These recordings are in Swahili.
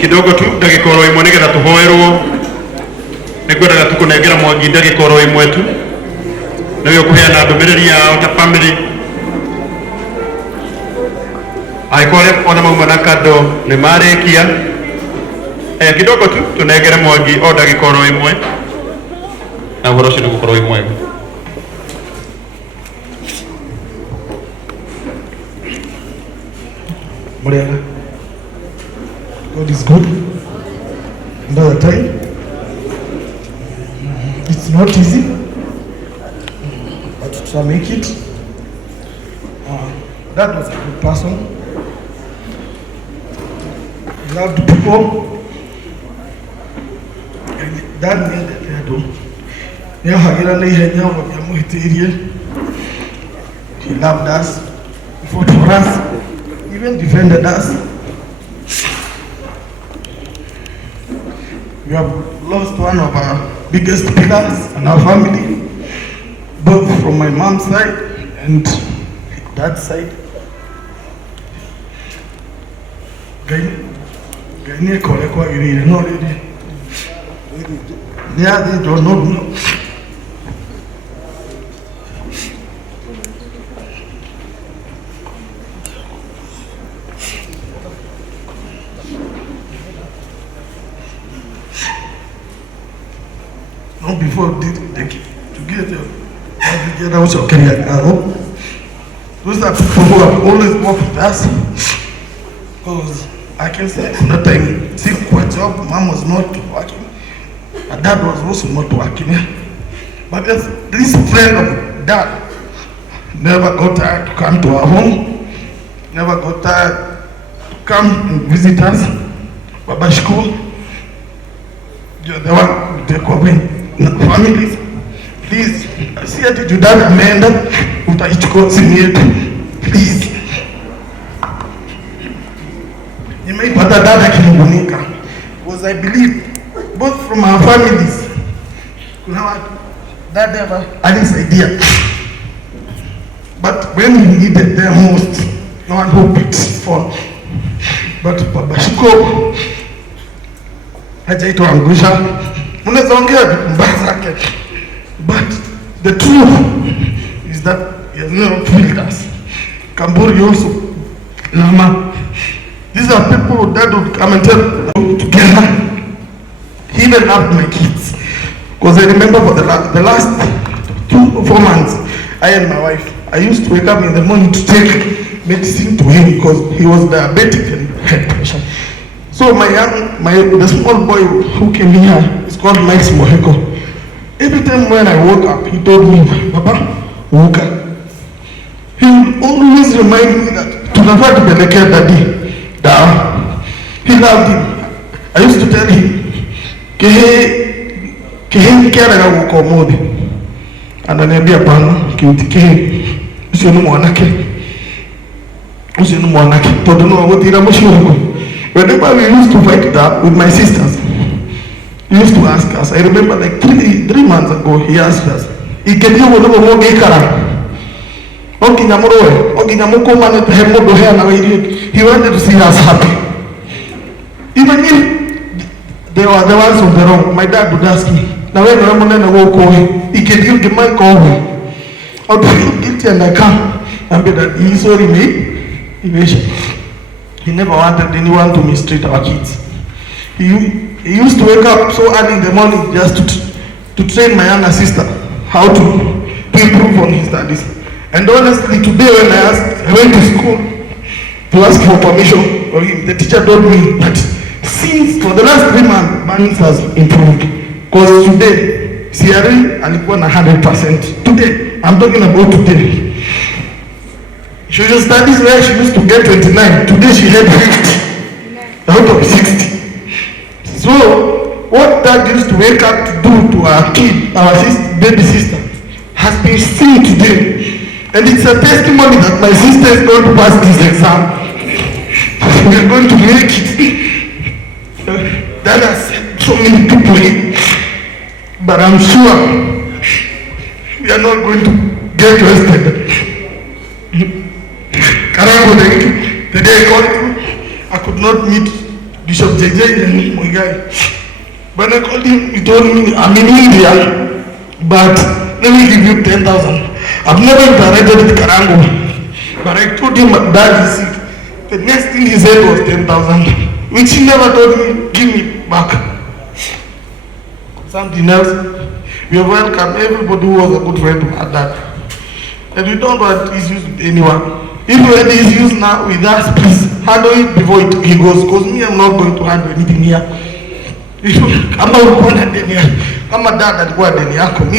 kidogo tu ndagikoro imwe nigetha tuhoerwo nigwendaga tukunengera Mwangi ndagikoro imwe tu niwe kuheana ndumiriri yao ta family aikore ona mauma na kado ni marikia kidogo tu tunengere Mwangi o ndagikoro imwe na uhoro ucio nigukorwo wi mwega. Muriana, God is good. Another time, it's not easy, but to make it. That was a good person. He loved people. And that meant that they had he loved us, he fought for us, even defended us. We have lost one of our biggest pillars in our family, both from my mom's side and dad's side. Yeah, they don't know. No, before they together also career. Those are people who have always worked with us. Because I can say that time, see, quite job, mom was not working. And dad was also not working. But this friend of dad never got tired to come to our home, never got tired to come and visit us. Baba school, you're the one who take away families. Please, see that you done amend please. You may put that because I believe both from our families, that never had this idea. But when we needed them most, no one hoped it for. But Babashiko, hajaitwa angusha, unaweza ongea mbaya zake. But the truth is that he has never failed us. Kamburi also, Lama. These are people that would come and tell together. He even loved my kids. Because I remember for the last 2 or 4 months, I and my wife, I used to wake up in the morning to take medicine to him because he was diabetic and had pressure. So the small boy who came here is called Muhiko. Every time when I woke up, he told me, Papa, woke up. He would always remind me that tunafaa tupelekea daddy dawa. He loved him. I used to tell him, kehe nikiaraga guka umuthi. Ananiambia pana, kiutikehe, ucio ni mwanake. Ucio ni mwanake. Tondu no gutira muciuko. Whenever we used to fight that with my sisters, he used to ask us. I remember like 3 months ago, he asked us, "Ikendio wono mo ngikara?" Okinya muroe, okinya mukomane he mundu heana wairie. He wanted to see us happy. Even if they were the ones of the wrong, my dad would ask me, "Na wewe na munene woko ikendio ngimaika owe." I would feel guilty and I come and be that he sorry me. He never wanted anyone to mistreat our kids. He used to wake up so early in the morning just to train my younger sister how to improve on his studies. And honestly, today when I went to school to ask for permission for him, the teacher told me that since for the last 3 months, Banks has improved. Because today, CRE alikuwa na 100%. Today, I'm talking about today. Social studies where she used to get 29. Today she had 50 out of 60. So what that used to wake up to do to our kid, our baby sister, has been seen today. And it's a testimony that my sister is going to pass this exam. We are going to make it. That has so many people in. But I'm sure we are not going to get wasted. The day I called you, I could not meet Bishop of JJ and Muigai. When I called him, he told me, I'm in India, but let me give you 10,000. I've never interacted with Karango, but I told him that is sick. The next thing he said was 10,000, which he never told me, give me back. Something else, we welcome everybody who was a good friend to our dad. And we don't want issues with anyone. If you had issues now with us, please handle it before he goes, because me, I'm not going to handle anything here. I'm not going to handle here. I'm a dad that go deni yako,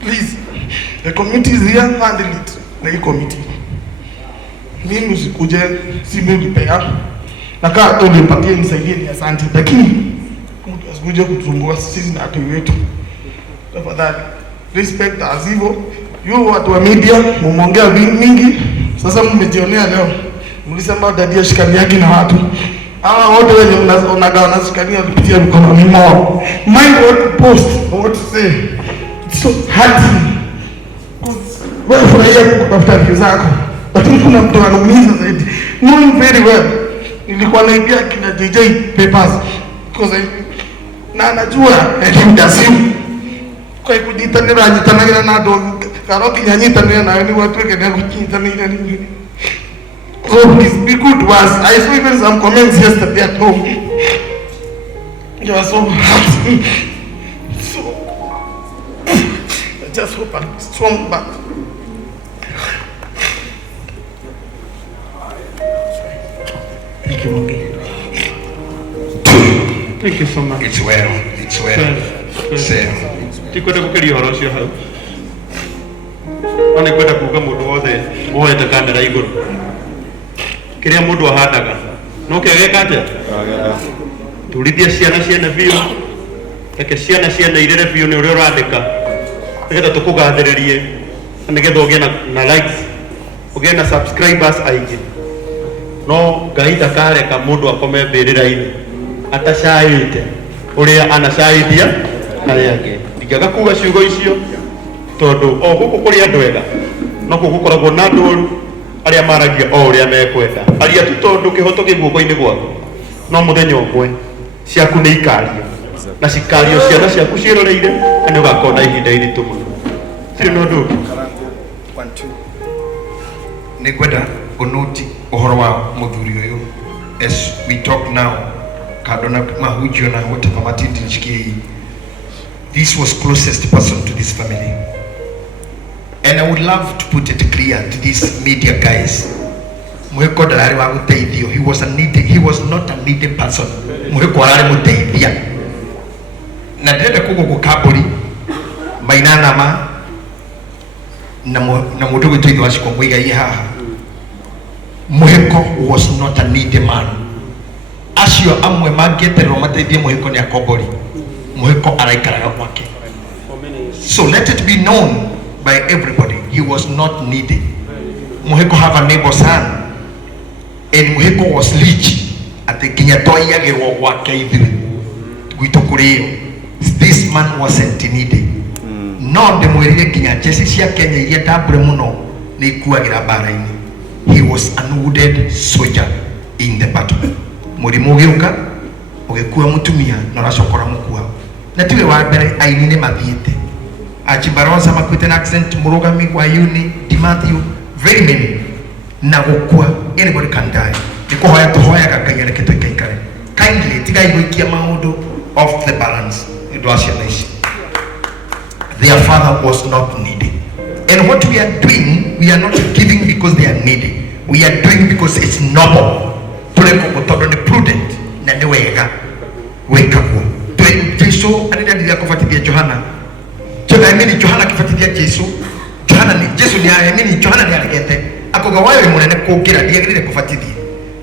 please, the committee is here, handle it. Na committee. Mimi usikuje, si mimi ulipea. Na kaa hata ulimpatia nisaidie ni asante. Lakini, mtu asikuje kutusumbua sisi na watu wetu. Tafadhali, respect us hivyo. You watu wa media, mumeongea mingi. Sasa mmejionea leo. Mlisema dadi ashikaniagi na watu. Hawa wote wenye mnaonaga wanashikania kupitia mikono mimo. Mind what to post or what to say. It's so hurting. Wewe furahia kutafuta views zako. Lakini kuna mtu anaumiza zaidi. Knowing very well. Nilikuwa naibia kina JJ papers. Because na anajua ndasimu. Kwa Ndãnyitanagìra na Andu karoki nyanyitanira na ni watu wengine kunyitanira ni. So please be good to us. I saw even some comments yesterday at home. You are so hurt. So I just hope I'm strong back. Thank you, Monkey. Thank you so much. It's well. It's well. Tikwenda kukiria horo cio hau. Ona kwenda kuga mundu wothe woete kamera iguru. Kiria mundu ahandaga. No kiageka atia? Turithia ciana biu. Reke ciana irere biu ni uria urandika. Nigetha tukugathiririe. Nigetha ugie na likes. Ugie na subscribers aingĩ. No Ngai ndakareka mundu akome mbirira-ini atacaĩte uria anacaĩthia aria angĩ. Ndingiaga kuga ciugo icio tondu o guku kuri andu ega no gukoragwo na andu oru aria maragia o uria mekwenda. Aria tu tondu kihoto ki guoko-ini gwaku no muthenya umwe ciaku ni ikario na cikario ciana ciaku ciroreire na ni ugakona ihinda iritu muno. Siri no ndu ni kwenda kunoti uhoro wa muthuri uyu as we talk now kadona mahujio na wote pamatindi nchikie. This was closest person to this family, and I would love to put it clear to these media guys. Muhiko dalari wa guteithio. He was not a needy person. Muhiko arari muteithia. Na ndende kugo gukaburi mainana ma na mundu gutithio aciko mwiga i haha. Muhiko was not a needy man. Acio amwe mangeterwo mateithie Muhiko ni akobori. Muhiko araikaraga gwake. So let it be known by everybody, he was not needy. Muhiko have a neighbor son, and Muhiko was rich at the Kinyatoyagirwo gwake ithe gwitu kurio. This man wasn't needy. No ndemwirire kinya jesi cia Kenya iria ndambure muno ni ikuagira bara-ini. He was an wounded soldier in the battle. Murimu ugiuka ugikua mutumia na uracokora mukua. Na tiwe wa mbere aini ni mathiete. Achibaroza makwite na accent murugami wa uni Matthew very many na gukua. Anybody can die. Nikuhoya tuhoyaga Ngai areke tuikaikare. Kindly tiga igwikia maundu off the balance. Their father was not needy. And what we are doing, we are not giving because they are needy. We are doing because it's noble. Tuleko prudent na ni wega. Weka kwa. Yesu anaendelea kufuatilia Yohana. Yohana kifuatilia Yesu. Yesu ni aamini Yohana ni aregete. Akoga wayo munene kukira ndiagirire kufuatilia.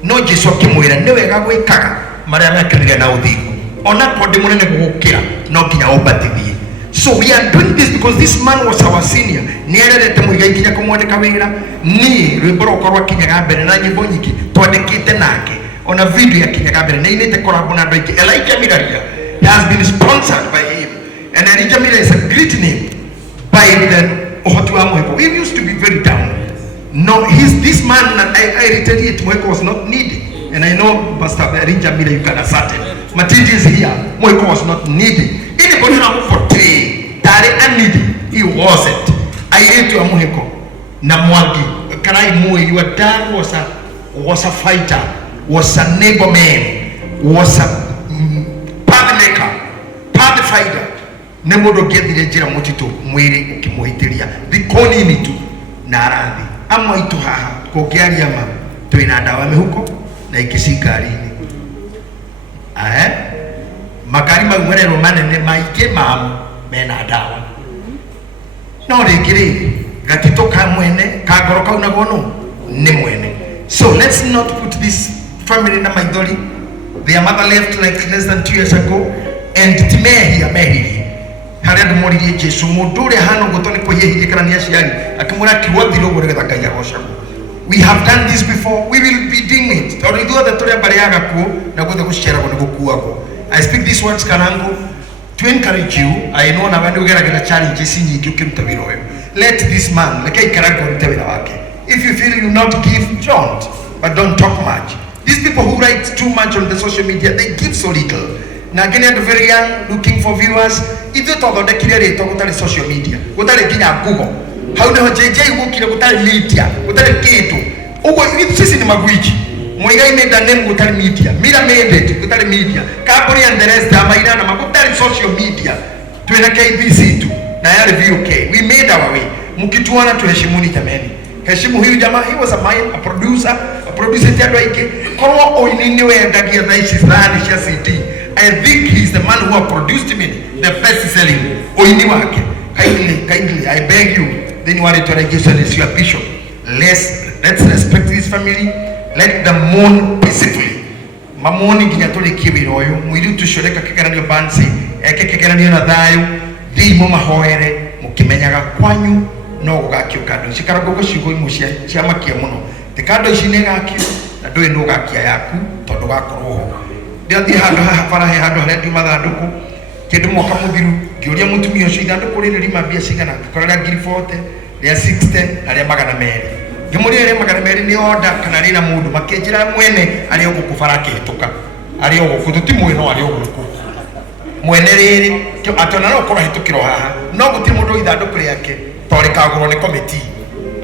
No Yesu akimwira ni wega gwikaga maria mekanire na uthingu. Ona kodi munene gukira no kinya ubatithie. So we are doing this because this man was our senior. Ni arerete muiga ikinya kumwandika wira. Ni rwimbo rwa kinyaga mbere na nyimbo nyingi twandikite nake. Ona video ya kinyaga mbere ni inite collab na andu aingi. Elijah Miraria has been sponsored by him, and Elijah Miraria is a great name by the Ohoti wa Muhiko. We used to be very down. No, this man, I retaliate, Muhiko was not needy. And I know Pastor Ndãnyitanagìra, you can assert it. Matindi is here, Muhiko was not needy. Anybody who portray that needy, he wasn't. I hate you, Muhiko. Namwagi, Karai Mue, your dad was a fighter, was a neighbor man, was a path maker, path fighter. Nemodo get the jira motito, mwere ukimuhitiria. Bikoni nitu, narandi. Ama itu haha, kogiari ama, tuina dawa mehuko, na ikishikari ni. Magari magwene romane ne maike mamu, mena dawa. No regire, gatito ka mwene, kagoro ka unagono, ne mwene. So let's not put this family na maidoli. Their mother left like less than 2 years ago, and timehi amehi. Harad moriye Jesu modore hano gotoni ko yehi kana yashari akamura kiwadi logo rega takaya hosha. We have done this before, we will be doing it. Orido da tore bariaga ko na goda kushera ko kuwa ko. I speak these words kanango to encourage you. I know na bandu gera gera challenge sinyi kukimtabiro. Let this man like karago mtabira wake. If you feel you not give, don't, but don't talk much. These people who write too much on the social media, they give so little. Now again, at the very young, looking for viewers. If you talk about the career, talk about the social media. Go to the Google. How do you JJ work in the media? Go to the Keto. Oh, if this is in Magwiji, Moigai made the name go to the media. Mira made it, go to the media. Capri and the rest, Amaina, go to the social media. To the KBC too. Now, review okay. We made our way. Mukituana to Heshimuni Jamani. Heshimu huyu jamaa, he was a producer tadwaike. Kwa oininiwe ndagia naishi zani shia CD. I think he's the man who have produced me the best selling oini wake. Kindly, I beg you. Then you want to register as your bishop. Let's respect this family. Let them mourn peacefully. Mamoni ginyatole kibiroyo. Mwili tushoreka kekana niyo bansi. Eke kekana niyo na dhayo. Di moma hoere. Mukimenyaga kwanyu. No gakio kado. Shikara gogo shigo imushia. Chiama kia muno. Tekado shinega akio. Na doe no gakia yaku. Todo gako roho. Ndi hando farahe hando handi mathanduku kindu mwaka muthiru ngiuria mutumia ucio ithanduku riri rima bia cigana korera ngiri 40 ria 60 na ria 200 ngimuria ria 200 ni order kana rina mundu makinjira mwene ari oguku farake hituka ari oguku tutimwe no ari oguku mwene riri atona no korwa hitukiro haha no guti mundu ithanduku riake tori kagurwo ni committee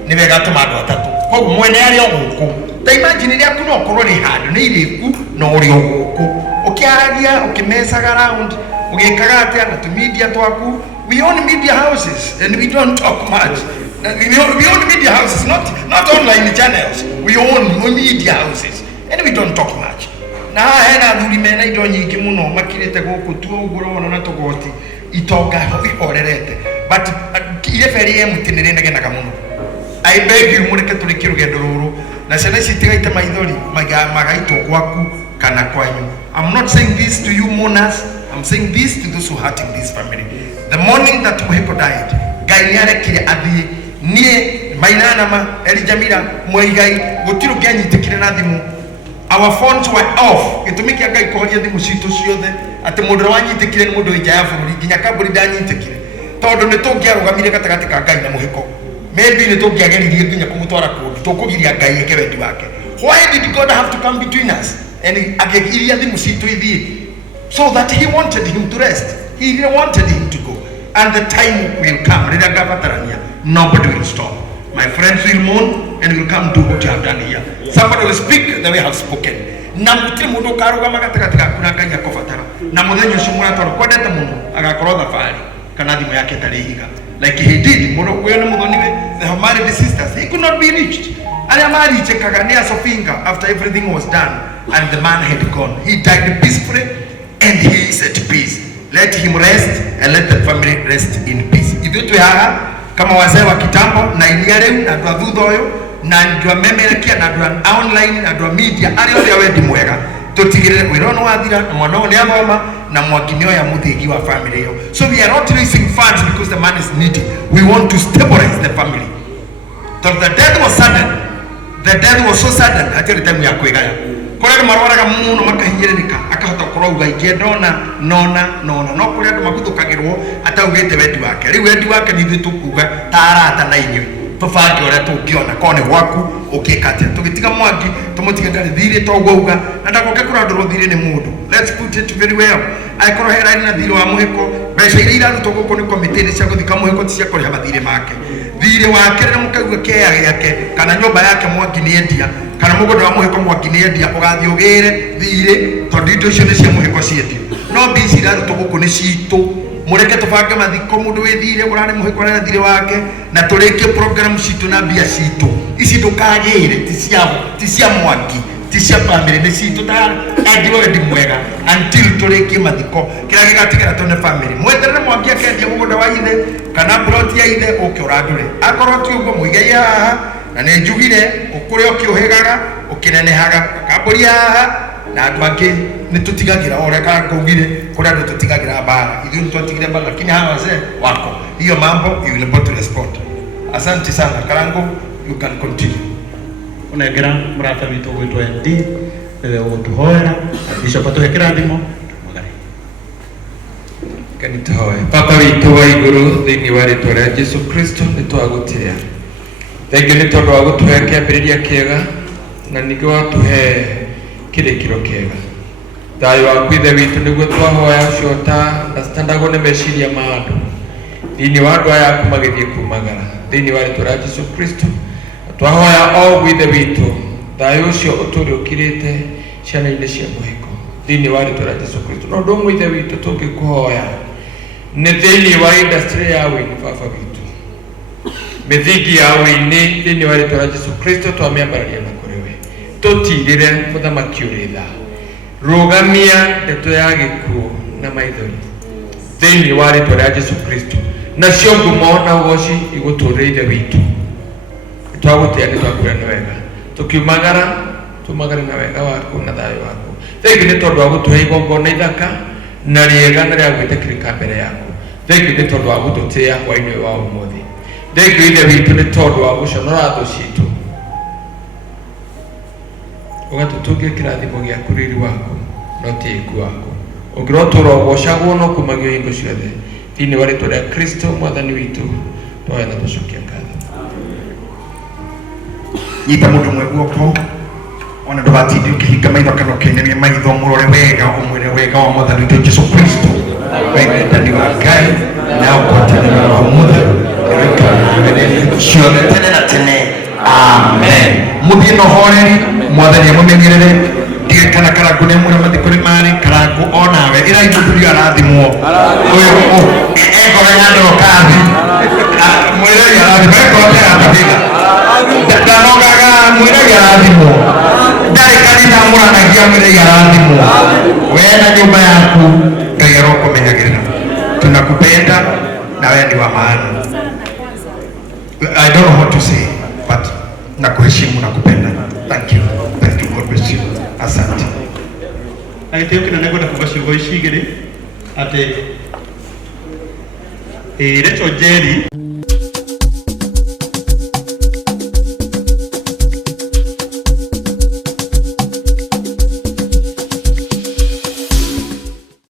ni wega tumando atatu koguo mwene ari oguku ta imagine ria kuno korwo ri handu ni iriku no ri oguku ukiaragia ukimesaga around ugikaga atia na tu media twaku. We own media houses and we don't talk much. We own media houses, not online channels. We own media houses and we don't talk much. Na hena thuri mena indo nyingi muno makirite guku tu uguro na tugoti itonga ikorerete but ile feri ya mutinire ndagena muno. I beg you mureke turiki rugendo ruru na ciana citigaite maithori magaitwo gwaku kana kwanyu. I'm not saying this to you mourners, I'm saying this to those who hurting this family. The morning that Muhiko died, Gai niarekire athie nie mainanama Elijamira Mwaigai gutiru gianyitikire na thimu. Our phones were off. Gitumikia Gai kohoria thimu citu ciothe ati mundu wanyitikire ni mundu ija ya bururi nginya kaburi danyitikire tondu ni tungiarugamire gatagati ka Gai na Muhiko. Maybe ni tungiageririe nginya kumutwara kundu tukugiria Gai eke wendi wake. Why did God have to come between us? And agegiria thimu citu ithie so that he wanted him to rest. He didn't wanted him to go. And the time will come. Nobody will stop. My friends will mourn and will come do what you have done here. Somebody will speak the way I have spoken. Namuti mudo karuga magataga kuna kanya kofatara. Namudenyo shumura toro kodeta muno agakorotha fari kana thimu yake tarihiga. Like he did mudo kwena mudoniwe they have married the sisters. He could not be reached. Aria mari chekaga ni asofinga after everything was done and the man had gone. He died peacefully and he is at peace. Let him rest and let the family rest in peace. Ithu twihaga kama wazee wa kitambo na inia riu na andu a thutha uyu na andu a memerekia na andu a online na andu a media aria othe wendi mwega tutigirire wira no wathira na mwana ni athoma na mwakinio ya muthingi wa family yo. So we are not raising funds because the man is needy. We want to stabilize the family. So the death was sudden. The death was so sudden until the time ya kwigaya. Kore marwaraga muno makahinyereka akahota kuroga igedona nona no kure andu maguthukagirwo ataugite wendi wake riu wendi wake ni ithu tukuga tarata na inyu tubange uria tungiona kone gwaku ukikatia tugitiga Mwangi tumutige ngari thiri togwauga na ndagoke kurandurwo thiri ni mundu. Let's put it very well. Aikoro hera na thiri wa Muhiko mbeca iria irarutwo guku ni komite cia guthika Muhiko ti cia kuriha mathiri make. Thiri wake na mukaigua kea yake kana nyumba yake Mwangi ni endia kana mugunda wa Muhiko Mwangi ni endia ugathi ugire thiri tondu indo icio ni cia Muhiko ciendio. No bici irarutwo guku ni citu. Mureke tubange mathiko mundu wi thiri urane Muhiko na thiri wake na turike program citu na bia citu. Ici ndukagire ti cia Mwangi ti cia family ni citu ta endio ndi mwega until turike mathiko kira gigatigara tone family mweterere Mwangi akendia mugunda wa Ithe kana plot ya Ithe uke urandure akorwo ti ugo muige ya na ni njugire ukure ukiuhegaga ukinenehaga kamburia na andu angi ni tutigagira oreka ngugire kuri andu tutigagira bara ithu ni tutigire bara lakini hawa wazee wako hiyo mambo you will not respond. Asante sana Karangu, you can continue. Unegera murata witu gwitwa ndi wewe utuhoera bishop atuhekera ndimo magari kanitoe papa witu wa iguru thiini wa ritwa ria Jesu Kristo nitwagutia thengi ni tondu wa gutuhe kiambiriria kiega na ningi watuhe kirikiro kiega thayo waku Ithe witu niguo twahoya ucio ndacitandagwo ni meciria ma andu thiini wa andu aya aku magithie kumagara thiini wa ritwa ria Jesu Kristo twahoya o Ithe witu thayo ucio uturi ukirite ciana-ini cia Muhiko thiini wa ritwa ria Jesu Kristo no ndu Ithe witu tungikuhoya ni thiini wa industry ya wini baba witu mithingi ya wini thiini wa ritwa ria Jesu Kristo twamiambararia na kuri we tutirire muthamaki uri tha rugamia ndeto ya gikuo na maithori thiini wa ritwa ria Jesu Kristo nacio ngumo na ugoci iguturire Ithe witu twagutia ni twakwira ni wega tukiumagara tumagare na wega waku na thayo waku thengi ni tondu wa gutuhe igongona ithaka na riega na ria gwitikirika mbere yaku thengi ni tondu wa gututia hwaini wa umuthi thengi Ithe witu ni tondu wa guconora thu citu ugatutungia kirathimo giaku riri waku no ti iku waku ungirotura ugocagwo no kumagio hingo ciothe thiini wa ritwa ria Kristo mwathani witu twahoya na tucokia ngatho. Nyita mundu mwe guoko ona ndugatinde ukihinga maitho kana ukiinamia maitho murore wega umwire wega wa mwathani witu Jesu Kristo wendani wa Ngai na ukotane na Roho Mutheru ciothe tene na tene amen. Muthie na uhoreri mwathani amumenyerere ndirikana Karangu ni mwira mathiko ni mari Karangu onawe ira ithurio arathimwo uyu egora yandro kathi mwira arathimwo ekote atabiga ndanogaga mwira arathimwo ndari kanitha muranagia mwira arathimwo we na nyumba yaku Ngai arokumenyagirira tunakupenda na wewe ni wa maana. I don't know what to say but nakuheshimu na kupenda. Thank you God bless you. Asante. Aite ukina negoda kubashi goishigire ate recho jeri